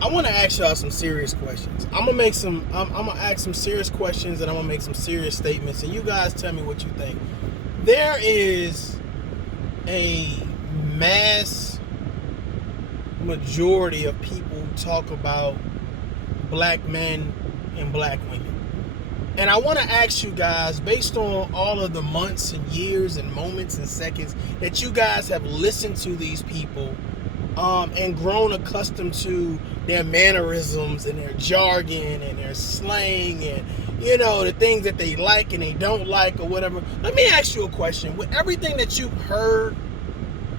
I want to ask y'all some serious questions. I'm gonna ask some serious questions, and I'm gonna make some serious statements, and you guys tell me what you think. There is a mass majority of people who talk about black men and black women. And I want to ask you guys, based on all of the months and years and moments and seconds that you guys have listened to these people, and grown accustomed to their mannerisms and their jargon and their slang and, you know, the things that they like and they don't like or whatever. Let me ask you a question. With everything that you've heard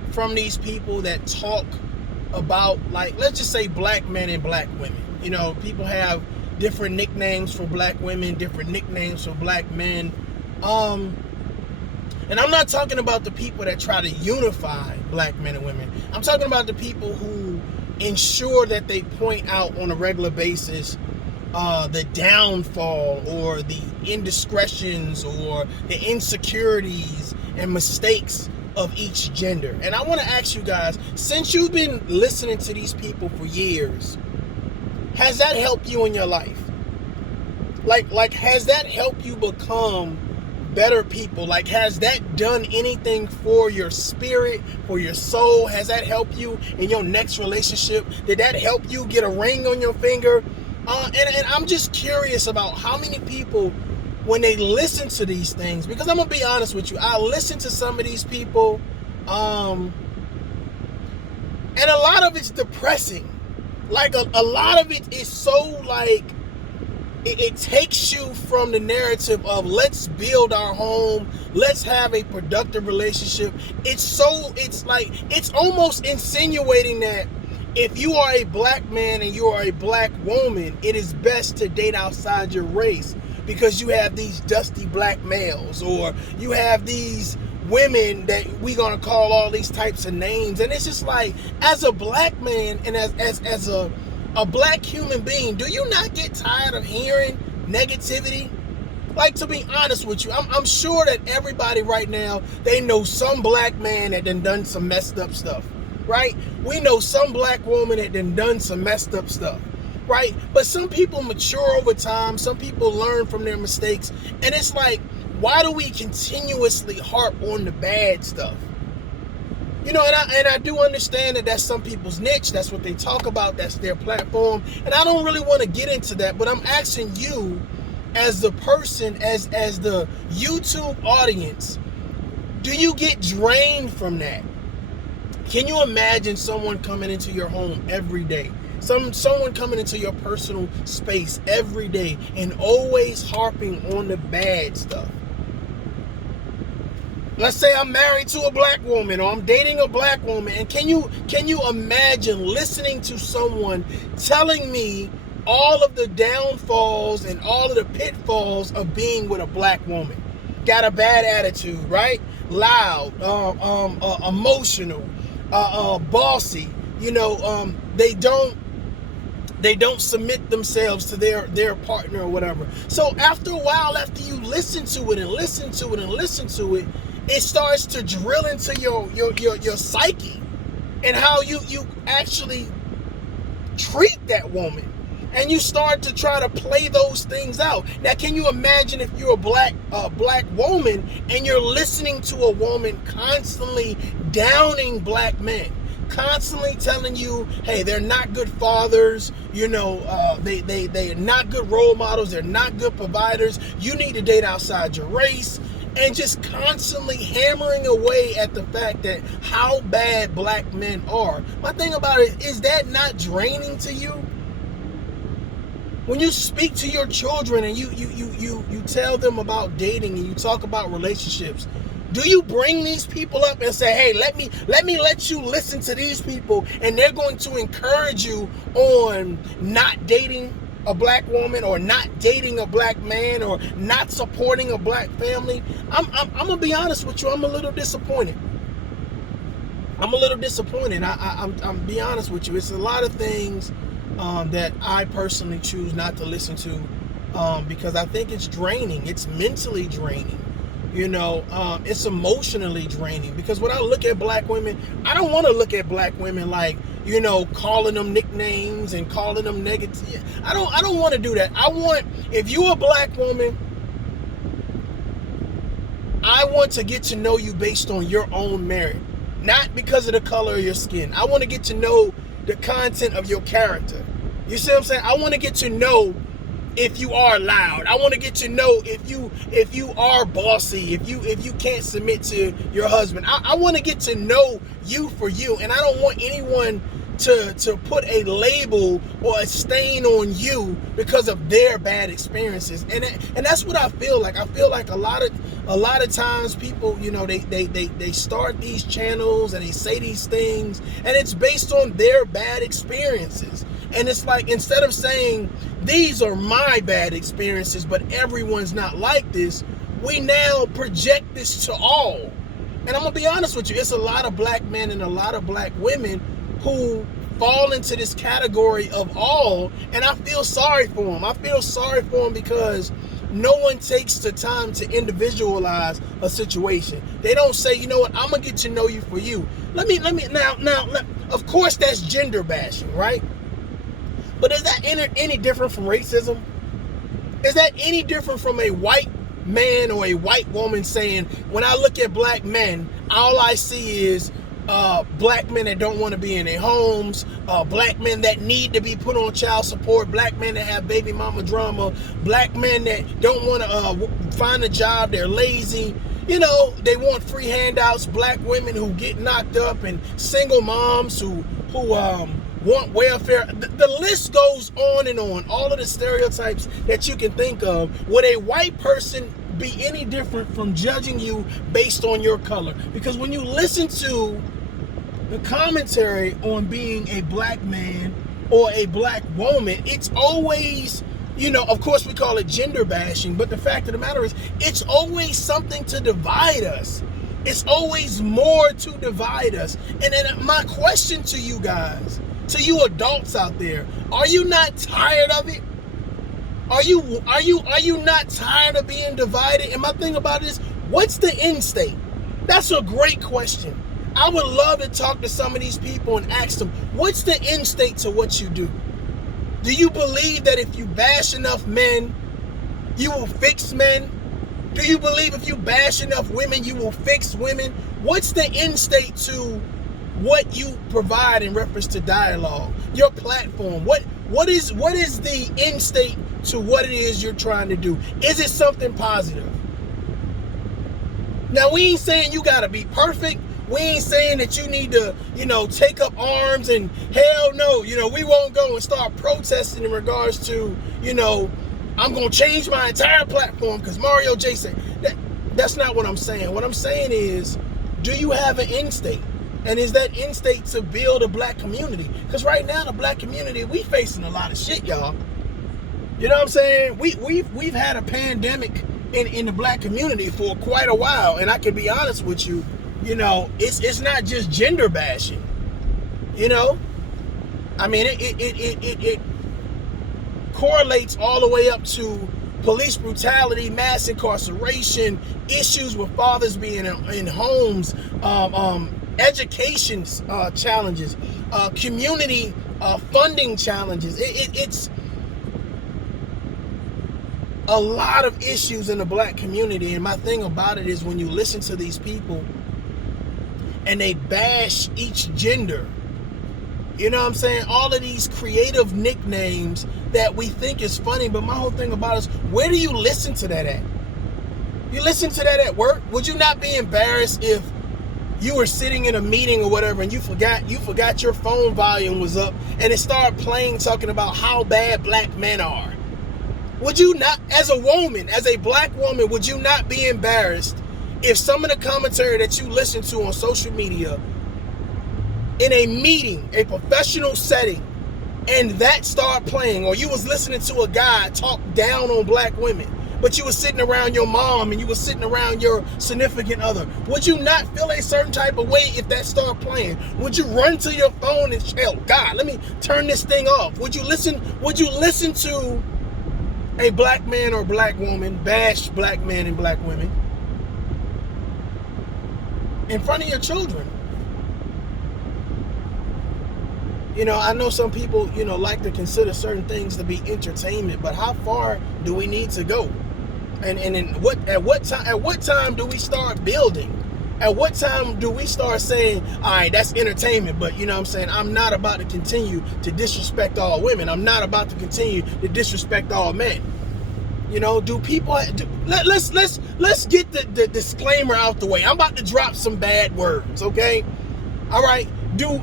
from these people that talk about, like, let's just say black men and black women. You know, people have different nicknames for black women, different nicknames for black men. And I'm not talking about the people that try to unify black men and women. I'm talking about the people who ensure that they point out on a regular basis the downfall or the indiscretions or the insecurities and mistakes of each gender. And I want to ask you guys, since you've been listening to these people for years, has that helped you in your life? Like has that helped you become better people? Like, has that done anything for your spirit, for your soul? Has that helped you in your next relationship? Did that help you get a ring on your finger? And I'm just curious about how many people, when they listen to these things, because I'm gonna be honest with you, I listen to some of these people, and a lot of it's depressing. Like a lot of it is so like, it takes you from the narrative of let's build our home, let's have a productive relationship. It's almost insinuating that if you are a black man and you are a black woman, it is best to date outside your race because you have these dusty black males, or you have these women that we gonna call all these types of names. And it's just like, as a black man and as a black human being, do you not get tired of hearing negativity? Like, to be honest with you, I'm sure that everybody right now, they know some black man that done some messed up stuff, right? We know some black woman that done some messed up stuff, right? But some people mature over time, some people learn from their mistakes, and it's like, why do we continuously harp on the bad stuff? You know, and I do understand that that's some people's niche. That's what they talk about. That's their platform. And I don't really want to get into that. But I'm asking you, as the person, as the YouTube audience, do you get drained from that? Can you imagine someone coming into your home every day? Someone coming into your personal space every day and always harping on the bad stuff? Let's say I'm married to a black woman, or I'm dating a black woman, and can you imagine listening to someone telling me all of the downfalls and all of the pitfalls of being with a black woman? Got a bad attitude, right? Loud, emotional, bossy. You know, they don't submit themselves to their partner or whatever. So after a while, after you listen to it and listen to it and listen to it, it starts to drill into your psyche and how you actually treat that woman. And you start to try to play those things out. Now, can you imagine if you're a black woman and you're listening to a woman constantly downing black men, constantly telling you, hey, they're not good fathers, you know, they're not good role models, they're not good providers, you need to date outside your race, and just constantly hammering away at the fact that how bad black men are. My thing about it, is that not draining to you? When you speak to your children and you tell them about dating and you talk about relationships, do you bring these people up and say, hey, let me let you listen to these people, and they're going to encourage you on not dating a black woman, or not dating a black man, or not supporting a black family? I'm gonna be honest with you, I'm a little disappointed. I'm be honest with you. It's a lot of things that I personally choose not to listen to, because I think it's draining. It's mentally draining. You know, it's emotionally draining, because when I look at black women, I don't want to look at black women like, calling them nicknames and calling them negative. I don't want to do that. If you're a black woman, I want to get to know you based on your own merit, not because of the color of your skin. I want to get to know the content of your character. You see what I'm saying? I want to get to know if you are loud. I want to get to know if you are bossy, if you can't submit to your husband. I want to get to know you for you, and I don't want anyone to put a label or a stain on you because of their bad experiences. And that's what I feel like. I feel like a lot of times people, they start these channels and they say these things, and it's based on their bad experiences. And it's like, instead of saying these are my bad experiences, but everyone's not like this, we now project this to all. And I'm gonna be honest with you, it's a lot of black men and a lot of black women who fall into this category of all, and I feel sorry for them. I feel sorry for them because no one takes the time to individualize a situation. They don't say, you know what, I'm gonna get to know you for you. Of course that's gender bashing, right? But is that any different from racism? Is that any different from a white man or a white woman saying, when I look at black men, all I see is black men that don't want to be in their homes, black men that need to be put on child support, black men that have baby mama drama, black men that don't want to find a job, they're lazy, they want free handouts, black women who get knocked up, and single moms who want welfare. The list goes on and on. All of the stereotypes that you can think of. Would a white person be any different from judging you based on your color? Because when you listen to the commentary on being a black man or a black woman, it's always, of course we call it gender bashing, but the fact of the matter is, it's always something to divide us. It's always more to divide us. And then my question to you guys, to you adults out there, are you not tired of it? Are you not tired of being divided? And my thing about it is, what's the end state? That's a great question. I would love to talk to some of these people and ask them, what's the end state to what you do? Do you believe that if you bash enough men, you will fix men? Do you believe if you bash enough women, you will fix women? What's the end state to what you provide in reference to dialogue, your platform? What is the end state to what it is you're trying to do? Is it something positive? Now, we ain't saying you gotta be perfect. We ain't saying that you need to, take up arms, and hell no, we won't go and start protesting in regards to, I'm gonna change my entire platform because Mario J said that. That's not what I'm saying. What I'm saying is, do you have an end state? And is that end state to build a black community? Because right now, the black community, we facing a lot of shit, y'all. You know what I'm saying? We've had a pandemic in the black community for quite a while, and I can be honest with you, it's not just gender bashing. I mean, it correlates all the way up to police brutality, mass incarceration, issues with fathers being in homes, education challenges, community funding challenges. It's a lot of issues in the black community. And my thing about it is, when you listen to these people and they bash each gender, you know what I'm saying? All of these creative nicknames that we think is funny, but my whole thing about it is, where do you listen to that at? You listen to that at work? Would you not be embarrassed if you were sitting in a meeting or whatever and you forgot your phone volume was up and it started playing talking about how bad black men are? Would you not, as a woman, as a black woman, would you not be embarrassed if some of the commentary that you listen to on social media in a meeting, a professional setting, and that started playing, or you was listening to a guy talk down on black women, but you were sitting around your mom and you were sitting around your significant other? Would you not feel a certain type of way if that started playing? Would you run to your phone and oh God, let me turn this thing off? Would you listen to a black man or black woman bash black men and black women in front of your children? I know some people, like to consider certain things to be entertainment, but how far do we need to go? And at what time do we start building? At what time do we start saying, all right, that's entertainment, but I'm saying, I'm not about to continue to disrespect all women. I'm not about to continue to disrespect all men. Do people let's get the disclaimer out the way. I'm about to drop some bad words, okay? All right.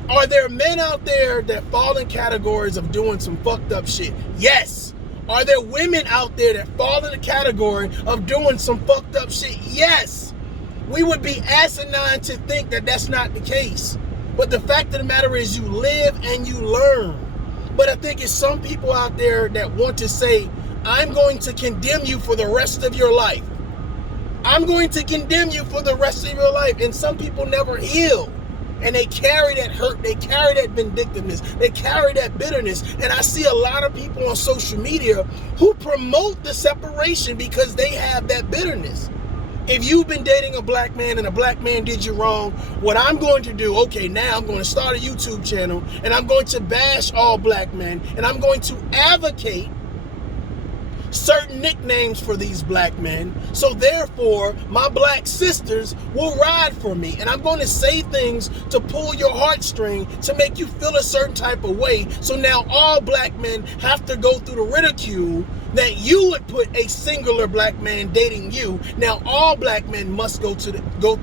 Are there men out there that fall in categories of doing some fucked up shit? Yes. Are there women out there that fall in the category of doing some fucked up shit? Yes. We would be asinine to think that that's not the case. But the fact of the matter is, you live and you learn. But I think it's some people out there that want to say, I'm going to condemn you for the rest of your life. I'm going to condemn you for the rest of your life. And some people never heal. And they carry that hurt, they carry that vindictiveness, they carry that bitterness. And I see a lot of people on social media who promote the separation because they have that bitterness. If you've been dating a black man and a black man did you wrong, what I'm going to do, okay, now I'm going to start a YouTube channel and I'm going to bash all black men and I'm going to advocate certain nicknames for these black men, so therefore my black sisters will ride for me, and I'm going to say things to pull your heartstring to make you feel a certain type of way. So now all black men have to go through the ridicule that you would put a singular black man dating you. Now all black men must go through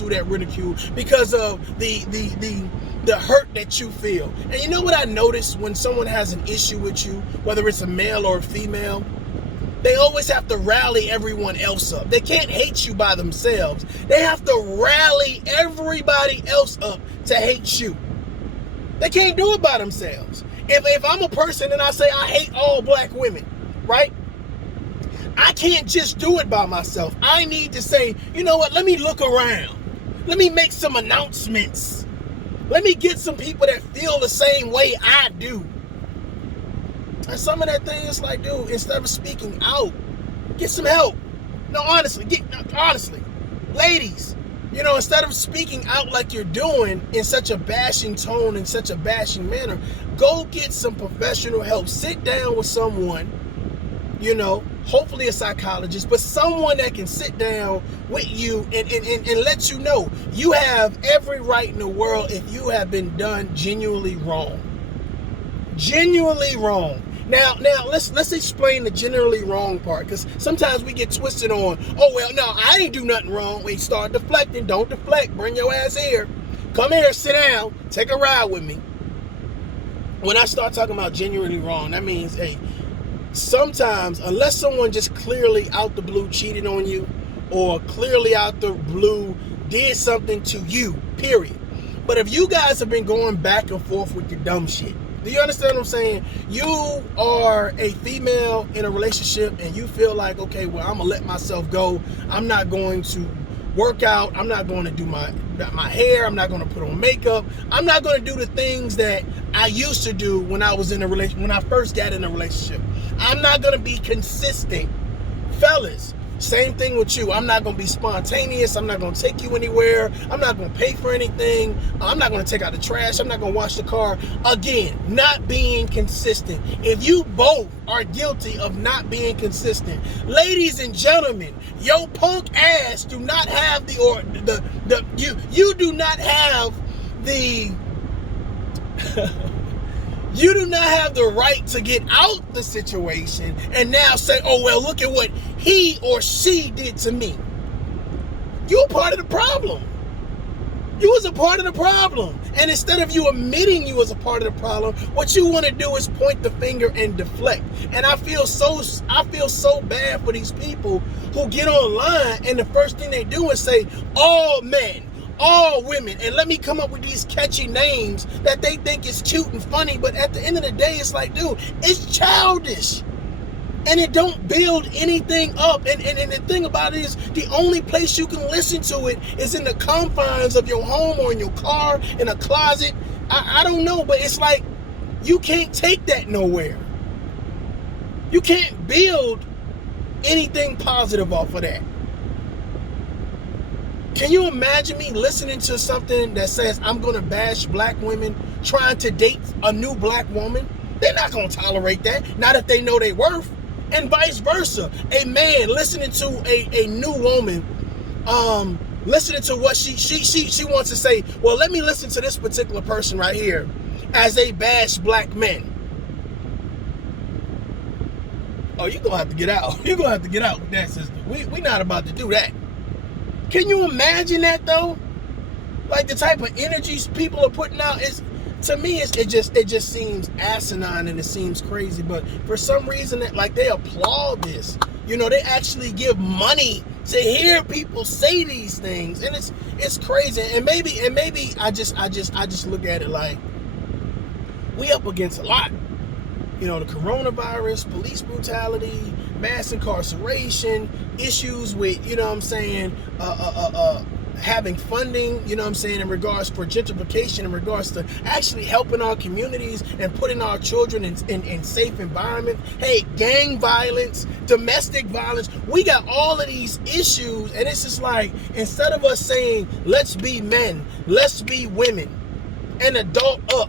that ridicule because of the hurt that you feel. And you know what I notice when someone has an issue with you, whether it's a male or a female? They always have to rally everyone else up. They can't hate you by themselves. They have to rally everybody else up to hate you. They can't do it by themselves. If I'm a person and I say I hate all black women, right? I can't just do it by myself. I need to say, you know what, let me look around. Let me make some announcements. Let me get some people that feel the same way I do. And some of that thing is like, dude, instead of speaking out, get some help. No, honestly, ladies, instead of speaking out like you're doing in such a bashing tone, in such a bashing manner, go get some professional help. Sit down with someone, hopefully a psychologist, but someone that can sit down with you and let you know you have every right in the world if you have been done genuinely wrong. Genuinely wrong. Now let's explain the generally wrong part, because sometimes we get twisted on, oh well, no, I ain't do nothing wrong. We start deflecting. Don't deflect. Bring your ass here. Come here, sit down, take a ride with me. When I start talking about genuinely wrong, that means, hey, sometimes unless someone just clearly out the blue cheated on you, or clearly out the blue did something to you, period. But if you guys have been going back and forth with your dumb shit, do you understand what I'm saying? You are a female in a relationship and you feel like, okay, well, I'm going to let myself go. I'm not going to work out. I'm not going to do my hair. I'm not going to put on makeup. I'm not going to do the things that I used to do when I was in a relationship, when I first got in a relationship. I'm not going to be consistent. Fellas, same thing with you. I'm not going to be spontaneous. I'm not going to take you anywhere. I'm not going to pay for anything. I'm not going to take out the trash. I'm not going to wash the car. Again, not being consistent. If you both are guilty of not being consistent, ladies and gentlemen, your punk ass do not have you do not have the you do not have the right to get out the situation and now say, oh, well, look at what he or she did to me. You're part of the problem. You was a part of the problem. And instead of you admitting you was a part of the problem, what you want to do is point the finger and deflect. And I feel so bad for these people who get online and the first thing they do is say, all men, all women, and let me come up with these catchy names that they think is cute and funny, but at the end of the day, it's like, dude, it's childish. And it don't build anything up. And the thing about it is, the only place you can listen to it is in the confines of your home or in your car, in a closet. I don't know, but it's like, you can't take that nowhere. You can't build anything positive off of that. Can you imagine me listening to something that says I'm going to bash black women trying to date a new black woman? They're not going to tolerate that. Not if they know their worth. And vice versa. A man listening to a new woman, listening to what she wants to say, well, let me listen to this particular person right here as they bash black men. Oh, you're going to have to get out. You're going to have to get out with that, sister. We're not about to do that. Can you imagine that, though? Like, the type of energies people are putting out is, to me, it just seems asinine and it seems crazy. But for some reason, they applaud this. You know, they actually give money to hear people say these things, and it's crazy. And maybe I just look at it like we up against a lot. You know, the coronavirus, police brutality, mass incarceration, issues with, you know what I'm saying, having funding, you know what I'm saying, in regards for gentrification, in regards to actually helping our communities and putting our children in safe environments. Hey, gang violence, domestic violence. We got all of these issues, and it's just like, instead of us saying, let's be men, let's be women, and adult up,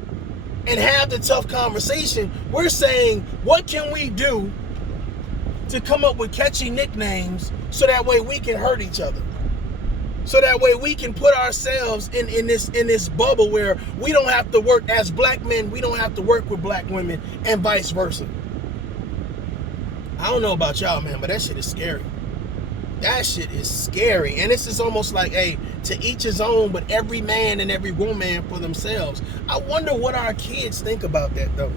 and have the tough conversation, we're saying, what can we do to come up with catchy nicknames so that way we can hurt each other? So that way we can put ourselves in this bubble where we don't have to work as black men, we don't have to work with black women, and vice versa. I don't know about y'all, man, but that shit is scary. That shit is scary. And this is almost like, hey, to each his own, but every man and every woman for themselves. I wonder what our kids think about that, though.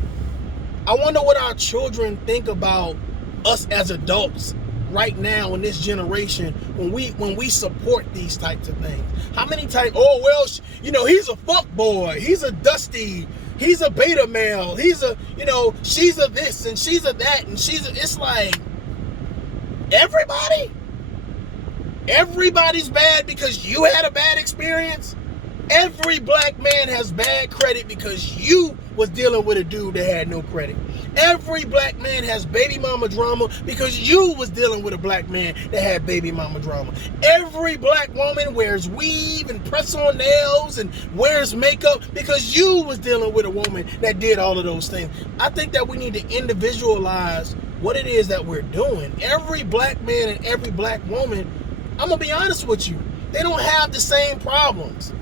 I wonder what our children think about us as adults right now in this generation when we support these types of things. How many times, oh, well, you know, he's a fuck boy, he's a dusty, he's a beta male, he's a, you know, she's a this and she's a that and she's a, it's like, everybody's bad because you had a bad experience. Every black man has bad credit because you was dealing with a dude that had no credit. Every black man has baby mama drama because you was dealing with a black man that had baby mama drama. Every black woman wears weave and press on nails and wears makeup because you was dealing with a woman that did all of those things. I think that we need to individualize what it is that we're doing. Every black man and every black woman, I'm going to be honest with you, they don't have the same problems.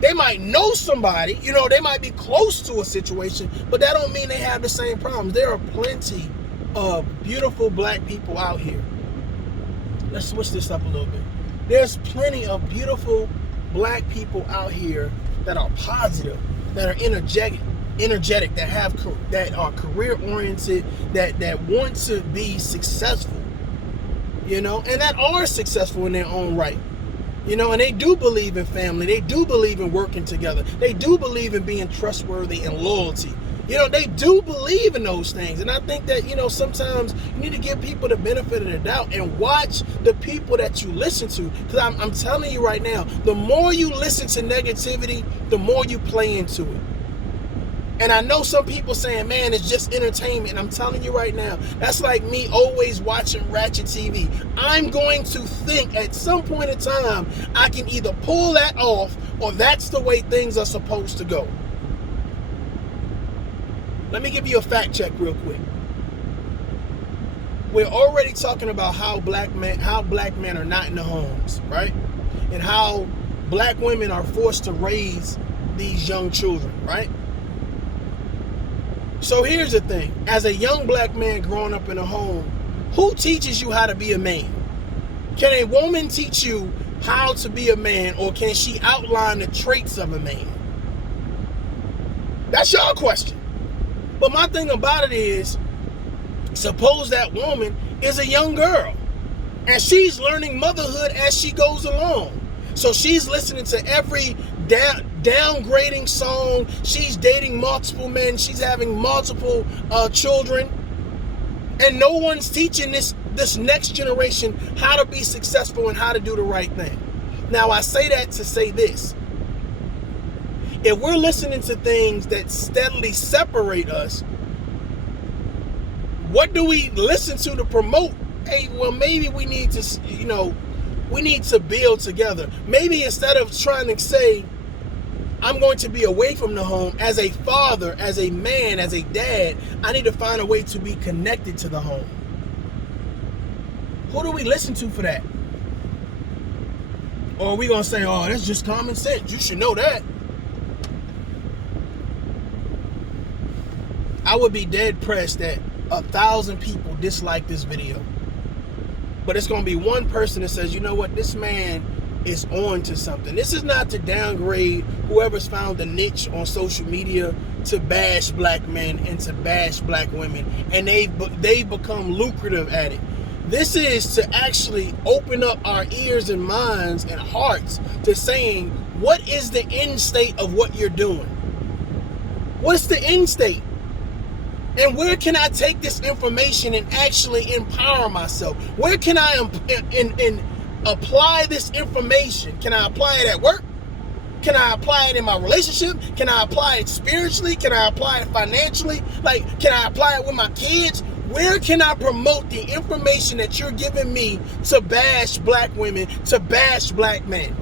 They might know somebody, you know, they might be close to a situation, but that don't mean they have the same problems. There are plenty of beautiful black people out here. Let's switch this up a little bit. There's plenty of beautiful black people out here that are positive, that are energetic, that are career oriented, that want to be successful, you know, and that are successful in their own right. You know, and they do believe in family. They do believe in working together. They do believe in being trustworthy and loyalty. You know, they do believe in those things. And I think that, you know, sometimes you need to give people the benefit of the doubt and watch the people that you listen to. Because I'm telling you right now, the more you listen to negativity, the more you play into it. And I know some people saying, man, it's just entertainment. And I'm telling you right now, that's like me always watching Ratchet TV. I'm going to think at some point in time, I can either pull that off or that's the way things are supposed to go. Let me give you a fact check real quick. We're already talking about how black men are not in the homes, right? And how black women are forced to raise these young children, right? So here's the thing. As a young black man growing up in a home, who teaches you how to be a man? Can a woman teach you how to be a man, or can she outline the traits of a man? That's your question. But my thing about it is, suppose that woman is a young girl and she's learning motherhood as she goes along. So she's listening to every downgrading song. She's dating multiple men. She's having multiple children. And no one's teaching this next generation how to be successful and how to do the right thing. Now, I say that to say this. If we're listening to things that steadily separate us, what do we listen to promote? Hey, well, maybe we need to, you know, We need to build together. Maybe instead of trying to say, I'm going to be away from the home, as a father, as a man, as a dad, I need to find a way to be connected to the home. Who do we listen to for that? Or are we going to say, oh, that's just common sense. You should know that. I would be dead pressed that 1,000 people dislike this video. But it's going to be one person that says, you know what, this man is on to something. This is not to downgrade whoever's found a niche on social media to bash black men and to bash black women. And they've become lucrative at it. This is to actually open up our ears and minds and hearts to saying, what is the end state of what you're doing? What's the end state? And where can I take this information and actually empower myself? Where can I apply this information? Can I apply it at work? Can I apply it in my relationship? Can I apply it spiritually? Can I apply it financially? Like, can I apply it with my kids? Where can I promote the information that you're giving me to bash black women, to bash black men?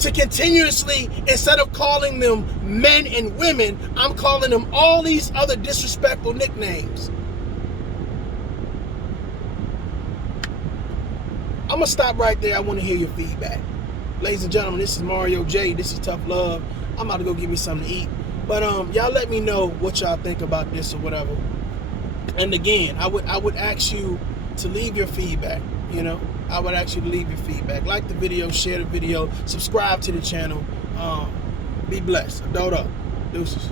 To continuously, instead of calling them men and women, I'm calling them all these other disrespectful nicknames. I'm going to stop right there. I want to hear your feedback. Ladies and gentlemen, this is Mario J. This is Tough Love. I'm about to go get me something to eat. But y'all let me know what y'all think about this or whatever. And again, I would ask you to leave your feedback, you know. I would ask you to leave your feedback. Like the video, share the video, subscribe to the channel. Be blessed. Adult up. Deuces.